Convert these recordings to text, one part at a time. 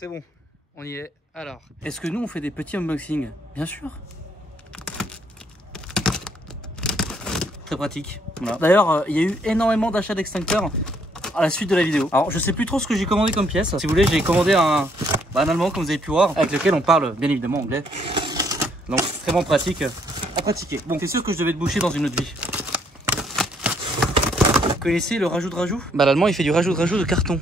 c'est bon, on y est. Alors, est-ce que nous on fait des petits unboxings? Bien sûr. Très pratique. Voilà. D'ailleurs, il y a eu énormément d'achats d'extincteurs à la suite de la vidéo. Alors, je sais plus trop ce que j'ai commandé comme pièce. Si vous voulez, j'ai commandé un allemand, comme vous avez pu voir, avec lequel on parle bien évidemment anglais. Donc, extrêmement pratique à pratiquer. Bon, c'est sûr que je devais te boucher dans une autre vie. Vous connaissez le rajout de rajout? Bah, l'allemand, il fait du rajout de carton.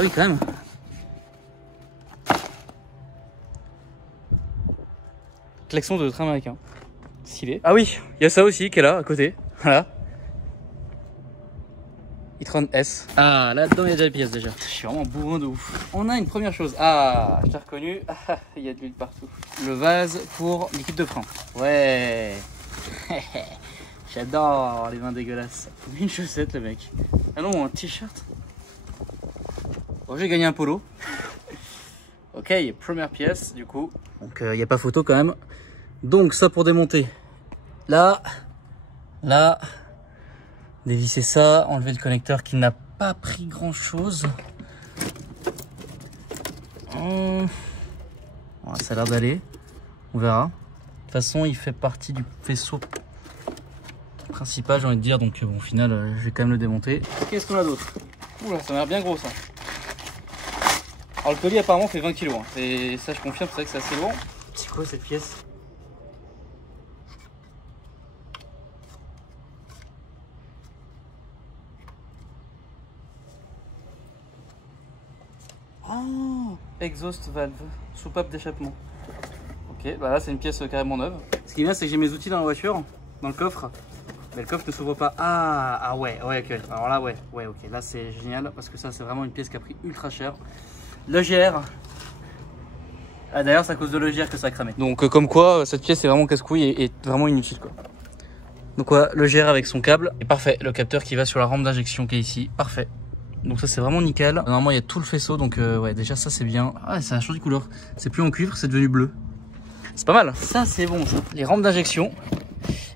Ah oui, quand même. Klaxon de train américain. Stylé. Ah oui, il y a ça aussi qui est là, à côté. Voilà. e-tron S. Ah, là-dedans, il y a déjà les pièces déjà. Je suis vraiment bourrin de ouf. On a une première chose. Ah, je t'ai reconnu. Ah, il y a de l'huile partout. Le vase pour liquide de frein. Ouais. J'adore les mains dégueulasses. Une chaussette, le mec. Ah non, un t-shirt. Bon, j'ai gagné un polo. Ok, première pièce, du coup. Donc, il n'y a pas photo quand même. Donc, ça pour démonter. Là, dévisser ça, enlever le connecteur qui n'a pas pris grand chose. Voilà, ça a l'air d'aller. On verra. De toute façon, il fait partie du faisceau principal, j'ai envie de dire. Donc, bon, au final, je vais quand même le démonter. Qu'est-ce qu'on a d'autre? Oula, ça m'a l'air bien gros ça. Alors, le colis apparemment fait 20 kg. Hein. Et ça, je confirme, c'est vrai que c'est assez lourd. C'est quoi cette pièce? Oh, exhaust valve, soupape d'échappement. Ok, bah là c'est une pièce carrément neuve. Ce qui est bien, c'est que j'ai mes outils dans la voiture, dans le coffre. Mais le coffre ne s'ouvre pas. Ah ouais, ok. Alors là, ouais, ok. Là c'est génial parce que ça c'est vraiment une pièce qui a pris ultra cher. Le GR. Ah, d'ailleurs, c'est à cause de l'EGR que ça a cramé. Donc comme quoi, cette pièce est vraiment casse-couille et vraiment inutile quoi. Donc ouais, le GR avec son câble est parfait. Le capteur qui va sur la rampe d'injection qui est ici, parfait. Donc ça c'est vraiment nickel. Normalement il y a tout le faisceau, donc ouais, déjà ça c'est bien. Ah, ça a changé de couleur. C'est plus en cuivre, c'est devenu bleu. C'est pas mal. Ça c'est bon ça. Les rampes d'injection.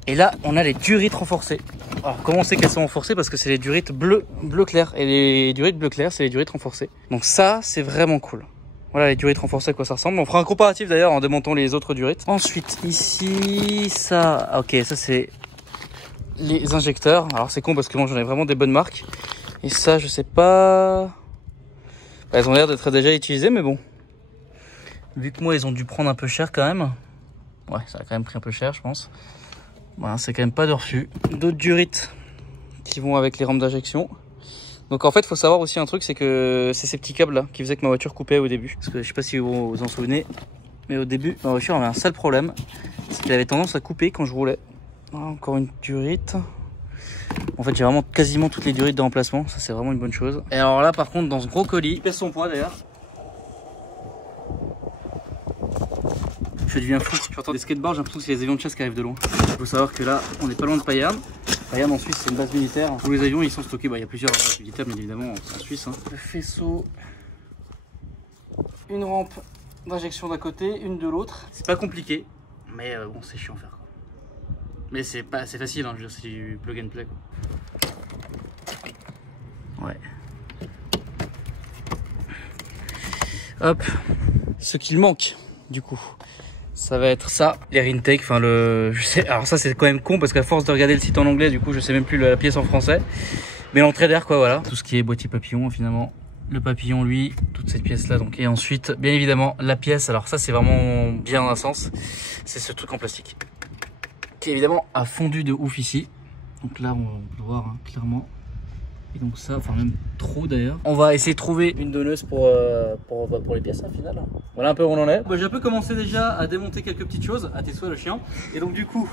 Et là on a les durites renforcées. Alors comment on sait qu'elles sont renforcées? Parce que c'est les durites bleu clair. Et les durites bleu clair c'est les durites renforcées. Donc ça c'est vraiment cool. Voilà les durites renforcées, à quoi ça ressemble. On fera un comparatif d'ailleurs en démontant les autres durites. Ensuite ici ça, ok, ça c'est les injecteurs. Alors c'est con parce que moi j'en ai vraiment des bonnes marques. Et ça, je sais pas. Bah, elles ont l'air d'être déjà utilisées, mais bon. Vu que moi, ils ont dû prendre un peu cher quand même. Ouais, ça a quand même pris un peu cher, je pense. Voilà, c'est quand même pas de refus. D'autres durites qui vont avec les rampes d'injection. Donc en fait, il faut savoir aussi un truc, c'est que c'est ces petits câbles là qui faisaient que ma voiture coupait au début. Parce que je sais pas si vous vous en souvenez, mais au début, ma voiture avait un sale problème. C'est qu'elle avait tendance à couper quand je roulais. Voilà, encore une durite. En fait, j'ai vraiment quasiment toutes les durites de remplacement. Ça, c'est vraiment une bonne chose. Et alors là, par contre, dans ce gros colis, il pèse son poids d'ailleurs. Je deviens fou. J'entends des skateboards, j'ai l'impression que c'est les avions de chasse qui arrivent de loin. Il faut savoir que là, on n'est pas loin de Payerne. Payerne en Suisse, c'est une base militaire où les avions ils sont stockés. Bah, il y a plusieurs bases militaires, bien évidemment, en Suisse. Hein. Le faisceau, une rampe d'injection d'un côté, une de l'autre. C'est pas compliqué, mais bon, c'est chiant à faire. Mais c'est facile, hein, je veux dire, c'est du plug and play quoi. Ouais. Hop. Ce qu'il manque, du coup, ça va être ça, les intake, enfin le... Je sais, alors ça c'est quand même con parce qu'à force de regarder le site en anglais, du coup je sais même plus la pièce en français. Mais l'entrée d'air quoi, voilà. Tout ce qui est boîtier papillon finalement. Le papillon lui, toute cette pièce là donc. Et ensuite, bien évidemment, la pièce, alors ça c'est vraiment bien un sens. C'est ce truc en plastique. Qui évidemment a fondu de ouf ici. Donc là on peut le voir hein, clairement. Et donc ça, enfin même trop d'ailleurs. On va essayer de trouver une donneuse pour les pièces au final. Voilà un peu où on en est. J'ai un peu commencé déjà à démonter quelques petites choses, à tes souhaits le chien. Et donc du coup,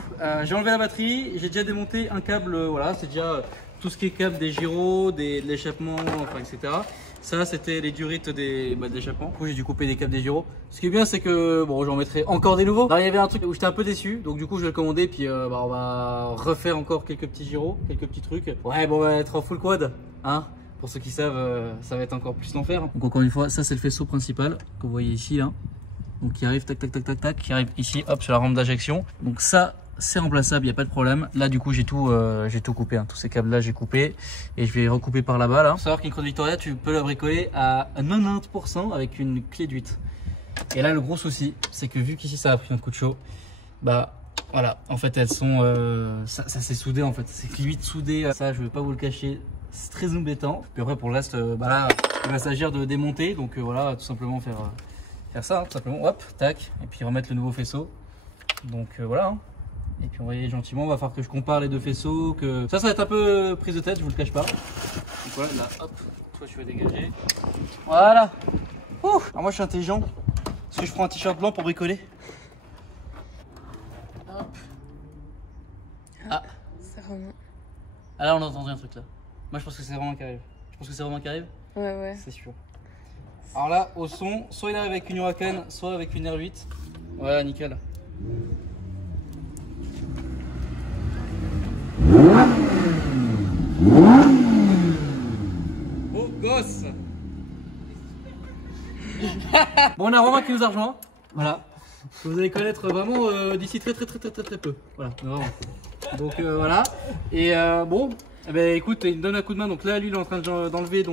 j'ai enlevé la batterie, j'ai déjà démonté un câble, voilà, c'est déjà tout ce qui est câble des gyros, de l'échappement, enfin etc. Ça c'était les durites des d'échappement. Du coup j'ai dû couper des câbles des gyros. Ce qui est bien c'est que bon j'en mettrai encore des nouveaux. Là il y avait un truc où j'étais un peu déçu, donc du coup je vais le commander puis on va refaire encore quelques petits gyros, quelques petits trucs. Ouais bon on va être en full quad, hein. Pour ceux qui savent, ça va être encore plus l'enfer. Donc encore une fois, ça c'est le faisceau principal que vous voyez ici là. Donc qui arrive tac tac tac tac tac, qui arrive ici hop sur la rampe d'injection. Donc ça c'est remplaçable, il n'y a pas de problème. Là du coup j'ai tout coupé, hein. Tous ces câbles là j'ai coupé et je vais recouper par là-bas là. Faut savoir qu'une Crown Victoria tu peux la bricoler à 90% avec une clé de 8. Et là le gros souci c'est que vu qu'ici ça a pris un coup de chaud, bah voilà, en fait elles sont, ça s'est soudé en fait, c'est 8 soudé, ça je vais pas vous le cacher, c'est très embêtant. Puis après pour le reste, bah là il va s'agir de démonter, donc voilà, tout simplement faire ça, hein, tout simplement, hop, tac, et puis remettre le nouveau faisceau. Donc voilà, hein. Et puis on va y aller gentiment, on va falloir que je compare les deux faisceaux, que ça va être un peu prise de tête, je vous le cache pas. Donc voilà, là, hop, toi tu vas dégager. Voilà. Ouh. Alors moi je suis intelligent, parce que je prends un t-shirt blanc pour bricoler. Hop. Ah. C'est Romain. Ah là on a entendu un truc là. Moi je pense que c'est Romain qui arrive. Je pense que c'est Romain qui arrive. Ouais. C'est sûr. Alors là, au son, soit il arrive avec une Huracan, soit avec une R8. Voilà, nickel. Oh gosse. Bon, on a Romain qui nous a rejoint. Voilà. Que vous allez connaître vraiment d'ici très peu. Voilà, vraiment. Donc voilà. Et bon, eh ben, écoute, il me donne un coup de main. Donc là, lui, il est en train d'enlever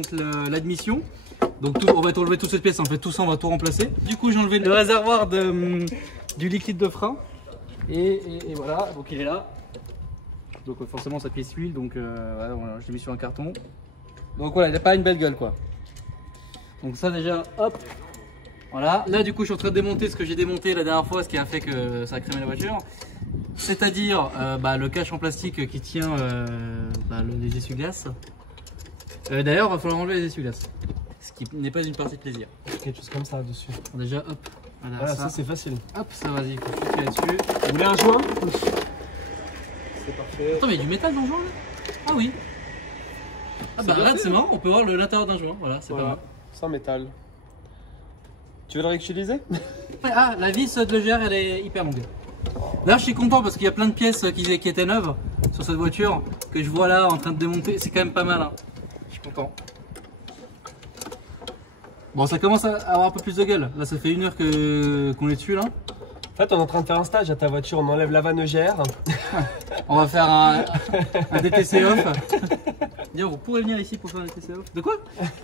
l'admission. Donc on va enlever toutes ces pièces. En fait, tout ça, on va tout remplacer. Du coup, j'ai enlevé le réservoir du liquide de frein. Et voilà, donc il est là. Donc forcément, ça pièce l'huile. Donc voilà, je l'ai mis sur un carton. Donc voilà, il n'a pas une belle gueule quoi. Donc ça déjà, hop. Voilà, là du coup je suis en train de démonter ce que j'ai démonté la dernière fois, ce qui a fait que ça a crémé la voiture. C'est-à-dire le cache en plastique qui tient les essuie-glaces. D'ailleurs il va falloir enlever les essuie-glaces, ce qui n'est pas une partie de plaisir. Quelque chose comme ça dessus. Déjà hop, voilà, ça c'est facile. Hop, ça vas-y, faut que tu là-dessus. Vous voulez un joint? C'est parfait. Attends mais il y a du métal dans le joint là? Ah oui. Ah bah regarde, c'est marrant, on peut voir l'intérieur d'un joint, voilà, c'est pas mal. Sans métal. Tu veux le réutiliser? Ah, la vis de légère, elle est hyper longue. Là, je suis content parce qu'il y a plein de pièces qui étaient neuves sur cette voiture que je vois là en train de démonter. C'est quand même pas mal. Hein. Je suis content. Bon, ça commence à avoir un peu plus de gueule. Là, ça fait 1 heure qu'on est dessus là. En fait, on est en train de faire un stage à ta voiture. On enlève la vanne EGR. On va faire un DTC off. D'ailleurs, vous pourrez venir ici pour faire un DTC off. De quoi?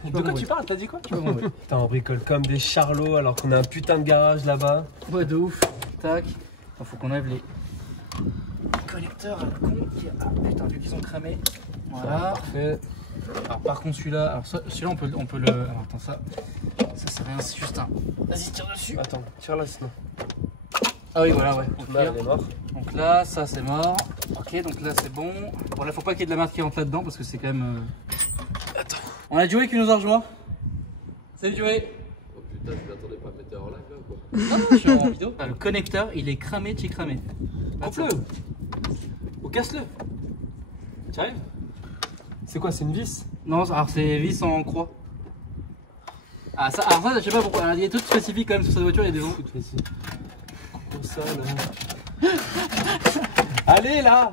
De quoi tu parles? T'as dit quoi? Putain, on bricole comme des charlots alors qu'on a un putain de garage là-bas. Ouais, de ouf. Tac. Il faut qu'on enlève les connecteurs à la con. Ah putain, vu qu'ils sont cramés. Voilà. Parfait. Alors, par contre, celui-là, celui-là, on peut le. Alors, attends, ça c'est rien, c'est juste un. Vas-y, tire dessus. Attends, tire là sinon. Ah oui, voilà, ouais. Là, elle est morte. Donc là, ça c'est mort. Ok, donc là c'est bon. Bon, là, faut pas qu'il y ait de la merde qui rentre là-dedans parce que c'est quand même. Attends. On a Joey qui nous a rejoint. Salut Joey. Oh putain, je m'attendais pas à mettre en live là quoi. Non, je suis en vidéo. Le connecteur, il est cramé, cramé. Coupe-le. Ou casse-le. Tu arrives? C'est quoi? C'est une vis? Non, alors c'est vis en croix. Ah, ça, alors ça, je sais pas pourquoi. Il y a des trucs spécifiques quand même sur cette voiture, il y a des gens. Comme ça, là. Allez là!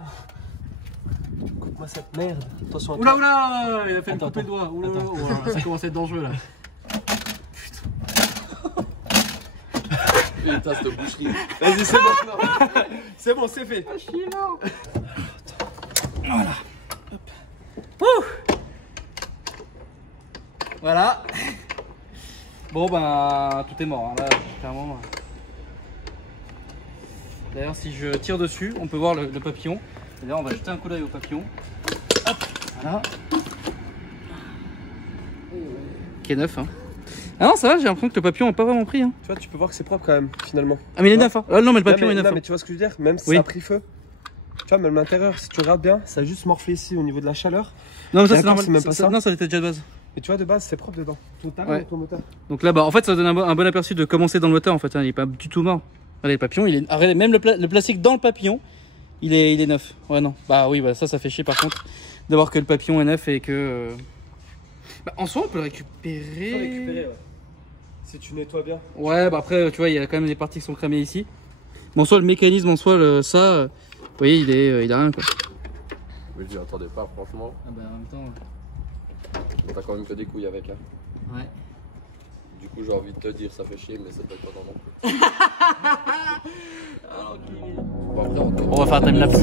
Coupe-moi cette merde. Attention à toi. Oula, il a fait me Attends, couper le doigt. Oula, attends. oula, ça commence à être dangereux là. Putain, cette boucherie. Vas-y, c'est bon. C'est bon, c'est fait. Ah, je suis mort. Voilà. Hop. Ouh. Voilà. Bon ben tout est mort, hein. Là clairement. D'ailleurs si je tire dessus, on peut voir le papillon. D'ailleurs on va jeter un coup d'œil au papillon. Hop, voilà. Qui est neuf hein. Ah non ça va, j'ai l'impression que le papillon n'a pas vraiment pris hein. Tu vois, tu peux voir que c'est propre quand même, finalement. Ah mais il est neuf hein. Ah, non mais le papillon est neuf. Non hein. mais tu vois ce que je veux dire? Même si Oui. ça a pris feu. Tu vois, même l'intérieur, si tu regardes bien, ça a juste morflé ici au niveau de la chaleur. Non mais ça c'est D'accord, normal, c'est même pas ça. Non ça l'était déjà de base. Et tu vois, de base, c'est propre dedans. Ouais. Ton moteur. Donc là, bah, en fait, ça donne un bon aperçu de comment c'est dans le moteur. En fait, hein, il est pas du tout mort. Regardez, le papillon, il est. Regardez, même le plastique dans le papillon, il est neuf. Ouais, non. Bah oui, bah, ça fait chier par contre de voir que le papillon est neuf et que. Bah, en soi, on peut le récupérer. Tu peux récupérer, ouais. Si tu nettoies bien. Ouais, bah après, tu vois, il y a quand même des parties qui sont cramées ici. Bon, en soi, le mécanisme, en soi, ça, vous voyez, il a rien quoi. Mais je m'y attendais pas, franchement. Ah bah en même temps. T'as quand même que des couilles avec là. Ouais. Du coup, j'ai envie de te dire, ça fait chier, mais ça peut être pas non plus. Bon, après, On va faire un timelapse.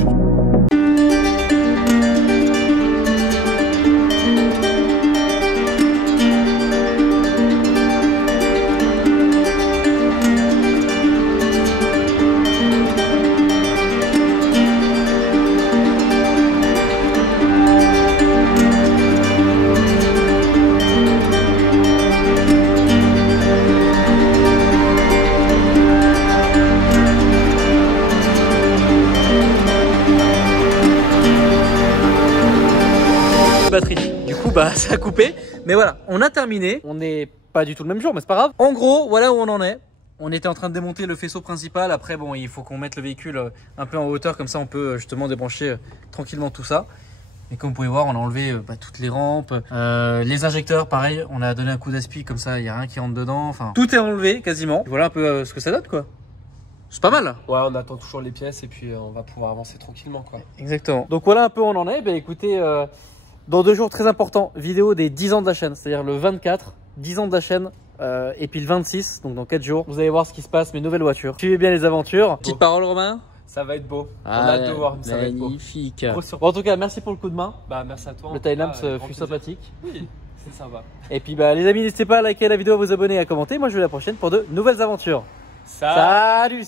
Batterie. Du coup bah ça a coupé, mais voilà, on a terminé. On n'est pas du tout le même jour, mais c'est pas grave. En gros, voilà où on en est. On était en train de démonter le faisceau principal. Après bon, il faut qu'on mette le véhicule un peu en hauteur, comme ça on peut justement débrancher tranquillement tout ça. Et comme vous pouvez voir, on a enlevé toutes les rampes, les injecteurs pareil, on a donné un coup d'aspi, comme ça il n'y a rien qui rentre dedans. Enfin, tout est enlevé quasiment. Voilà un peu ce que ça donne quoi. C'est pas mal. Ouais, on attend toujours les pièces et puis on va pouvoir avancer tranquillement quoi. Exactement. Donc voilà un peu où on en est. Bah écoutez, dans 2 jours très importants, vidéo des 10 ans de la chaîne, c'est-à-dire le 24, 10 ans de la chaîne, et puis le 26, donc dans 4 jours, vous allez voir ce qui se passe, mes nouvelles voitures. Suivez bien les aventures. Petite parole Romain. Ça va être beau. On a hâte de voir, ça va être beau. Magnifique. Bon, en tout cas, merci pour le coup de main. Bah merci à toi. Le timelapse Grand fut plaisir. sympathique. Oui, c'est sympa. Et puis bah les amis, n'hésitez pas à liker la vidéo, à vous abonner et à commenter. Moi je vous dis à la prochaine pour de nouvelles aventures. Salut.